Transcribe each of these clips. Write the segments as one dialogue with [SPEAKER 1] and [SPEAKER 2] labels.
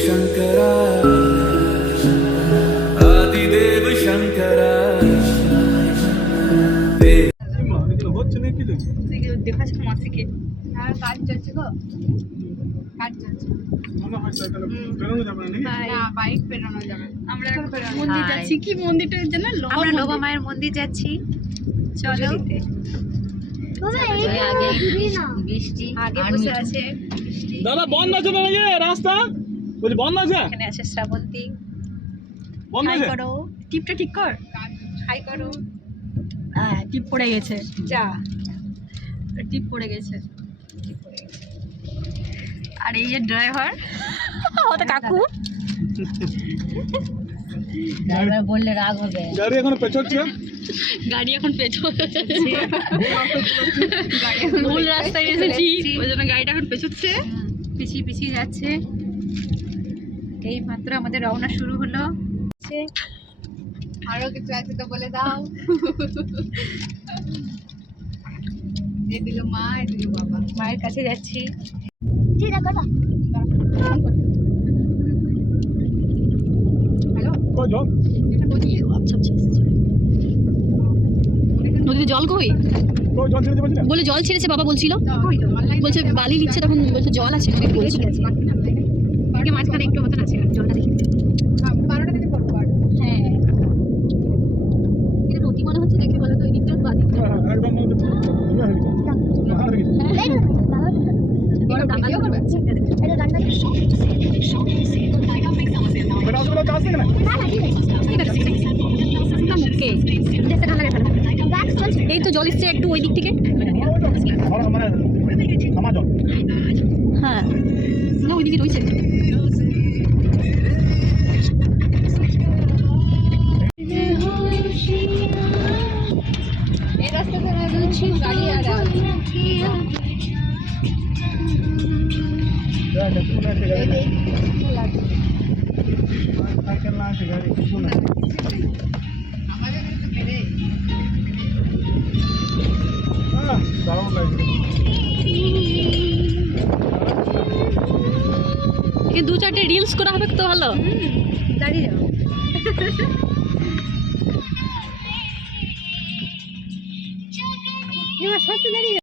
[SPEAKER 1] शङ्करा आदिदेव शङ्करा
[SPEAKER 2] হচ্ছে না কি দেখছি
[SPEAKER 3] দেখাচ্ছ মাসিকে আর কাজ চলছে গো কাজ চলছে
[SPEAKER 2] মনে হয় তাহলে বেরোনো যাবে না নাকি
[SPEAKER 3] না বাইক পেরানো যাবে আমরা এখন মন্দির যাচ্ছি কি মন্দিরটা যেন
[SPEAKER 4] আমরা লোবা মায়ের মন্দির যাচ্ছি চলো
[SPEAKER 5] আগে
[SPEAKER 4] বৃষ্টি আগে বসে আছে বৃষ্টি
[SPEAKER 2] দাদা বন্ধ আছে না নাকি রাস্তা বলি বন্ধ আছে?
[SPEAKER 4] এখানে আছে শ্রাবন্তী।
[SPEAKER 2] বন্ধ আছে?
[SPEAKER 4] করো।
[SPEAKER 3] টিপটা ঠিক কর।
[SPEAKER 4] হাই করো।
[SPEAKER 3] হ্যাঁ টিপ পড়ে গেছে।
[SPEAKER 4] যা।
[SPEAKER 3] টিপ পড়ে গেছে।
[SPEAKER 4] আর এই যে ড্রাইভার ওটা কাকু।
[SPEAKER 5] ড্রাইভার বললে রাগ হবে।
[SPEAKER 2] গাড়ি এখন পেছচ্ছে
[SPEAKER 3] গাড়ি এখন পেছন। ভুল রাস্তায় এসেছি। ওই জন্য গাড়িটা এখন পেছচ্ছে।
[SPEAKER 4] পিছিয়ে পিছিয়ে যাচ্ছে। এই মাত্র আমাদের রওনা শুরু হলো।
[SPEAKER 3] আরও কিছু আছে তো বলে দাও। এদিকে মা এদিকে বাবা।
[SPEAKER 4] মায়ের কাছে যাচ্ছি।
[SPEAKER 2] কই যাও
[SPEAKER 3] আচ্ছা আচ্ছা নদীতে জল কই? বলে জল ছেড়েছে বাবা বলছিল। বলছে বালি নিচ্ছে তখন বলছে জল আছে। বলছে
[SPEAKER 4] এদিকে মাঝখানে একটু মতন আছে জলটা দেখি।
[SPEAKER 3] বারোটা থেকে করব
[SPEAKER 4] হ্যাঁ। এটা নদী মনে হচ্ছে দেখে বলো তো এই দিকটা বা
[SPEAKER 2] হ্যাঁ, হ্যাঁ, হয়ে। হ্যাঁ, হয়ে থেকে
[SPEAKER 3] এই তো জল এসছে একটু ওই দিক থেকে।
[SPEAKER 2] মানে
[SPEAKER 3] হ্যাঁ। না ওই দিকে রয়েছে। এই রাস্তাতে গাড়ি আর
[SPEAKER 2] আছে গাড়ি? কিছু না।
[SPEAKER 3] চারটে রিলস করা হবে তো ভালো?
[SPEAKER 4] দাঁড়িয়ে যাও। সত্যি দাঁড়িয়ে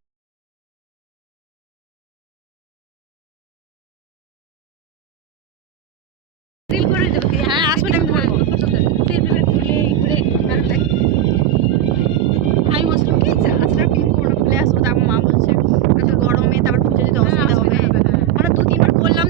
[SPEAKER 4] রিল করে দেবো
[SPEAKER 3] হ্যাঁ আসবেন আমি ধরবো। বলছিলাম কি যে পিন করে খুলে আসব তা আমার মা বলছে এত গরমে তারপর পুজো দিতে অসুবিধা হবে। দু তিনবার করলাম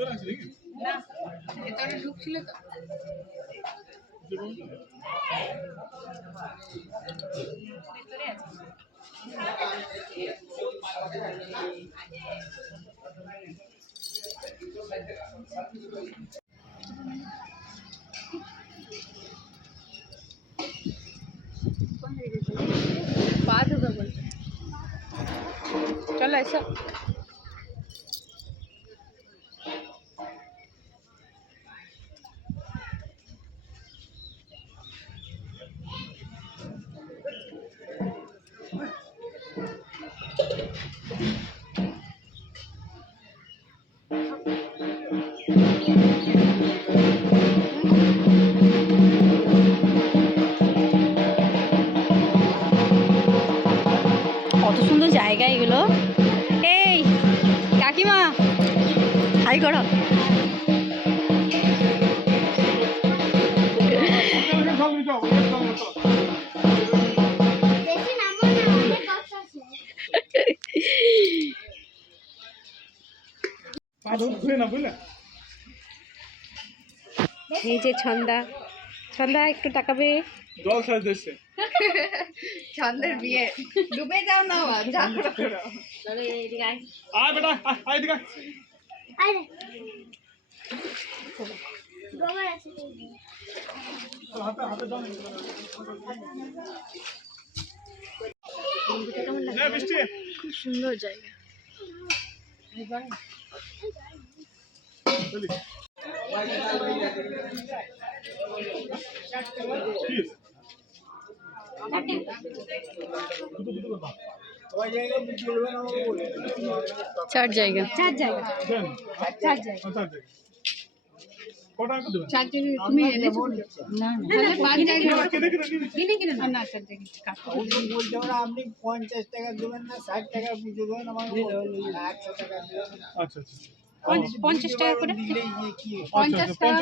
[SPEAKER 2] ভিতরে আছে নাকি?
[SPEAKER 3] ভেতরে ঢুকছিল তো। পা ঢুকে বলছে চলো কত
[SPEAKER 2] সুন্দর জায়গা এগুলো।
[SPEAKER 4] এই কাকিমা হাই কর। এই যে ছন্দা। ছন্দা একটু তাকাবে
[SPEAKER 2] জল সাজ দিচ্ছে
[SPEAKER 4] ছন্দের বিয়ে। ডুবে যাও না যা
[SPEAKER 5] চলো এদিকে আয়।
[SPEAKER 2] বেটা আয় এদিকে আয়।
[SPEAKER 6] গোবর আছে
[SPEAKER 2] হাতে হাতে জল
[SPEAKER 3] খুব সুন্দর জায়গা। চার জায়গা।
[SPEAKER 4] চার চার
[SPEAKER 2] আচ্ছা আচ্ছা
[SPEAKER 4] তুমি
[SPEAKER 5] না
[SPEAKER 7] আপনি পঞ্চাশ টাকা দেবেন না ষাট টাকা পুজো দেবেন আমার একশো টাকা দেবেন।
[SPEAKER 2] আচ্ছা আচ্ছা
[SPEAKER 4] পঞ্চ- পঞ্চাশ টাকা করে? পঞ্চাশ টাকা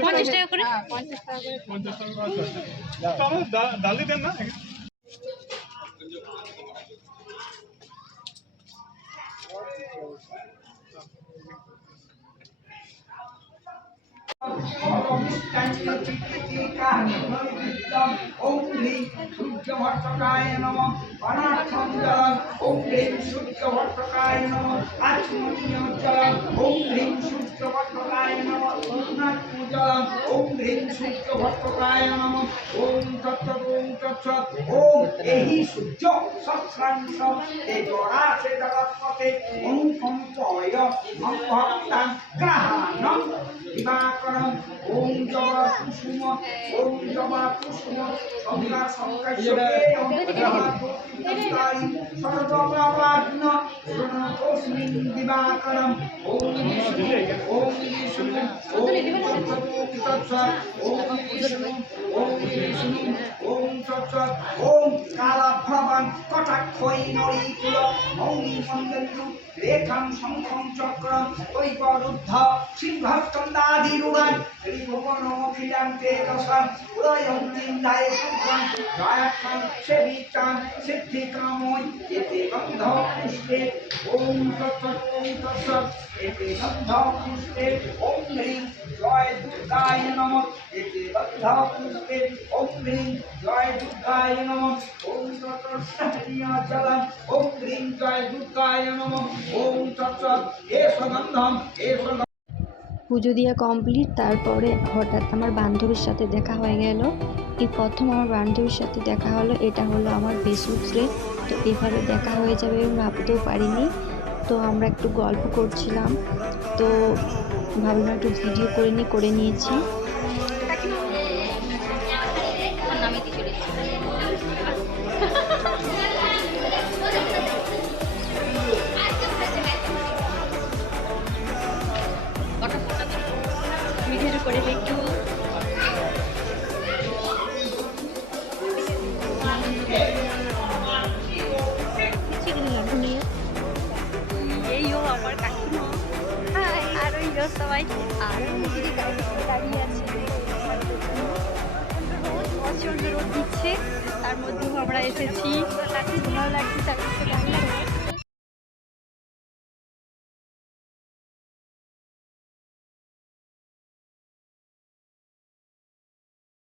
[SPEAKER 4] করে? হ্যাঁ পঞ্চাশ টাকা করে।
[SPEAKER 2] পঞ্চাশ টাকা আচ্ছা আচ্ছা তো
[SPEAKER 7] ভট্টকায় নম আচমনীয় জলম ওম হ্রিং সূর্য ভট্টকায় নম অনাথ জলম ওম হ্রিং সূর্য ভট্টকায় নম, ওম তত্ত্ব ওম তৎসৎ ওম এহি সূর্য সৎসাংস এ জরাসে জগৎপতে অনুকম্পয় ভক্তান গ্রহাণম দিবাকরম ওম জবা কুসুম, ওম জবা কুসুম সংজ্ঞা সংকাশ্যপে ওম শৃণতোস্মিন দিবাকরম ওম বিষ্ণু ওম বিষ্ণু ওম তৎসৎ ওম বিষ্ণু ওম বিষ্ণু ওম তৎসৎ ওম কালাভ্রবাং কটাক্ষৈ নরীকুল মৌনি মন্দেন্দু রেখাং শঙ্খং চক্রম কৈবরুদ্ধ সিংহস্কন্দাধিরূঢ়ান ত্রিভুবন অখিলান্তে দশাম উদয়ং চিন্তায় পুত্রং জয়াক্ষং সেবিতাং সিদ্ধিকাময় এতে গন্ধ পুষ্পে
[SPEAKER 3] পুজো দেওয়া কমপ্লিট, তারপরে হঠাৎ আমার বান্ধবীর সাথে দেখা হয়ে গেল। এই প্রথম আমার বান্ধবীর সাথে দেখা হলো, এটা হলো আমার বেসুত্রে তো এভাবে দেখা হয়ে যাবে ভাবতেও পারিনি। তো আমরা একটু গল্প করছিলাম। তো ভাবলাম একটু ভিডিও করে নিই করে নিয়েছি। করে মধ্যেও আমরা এসেছি। ভালো লাগছে চারিদিকে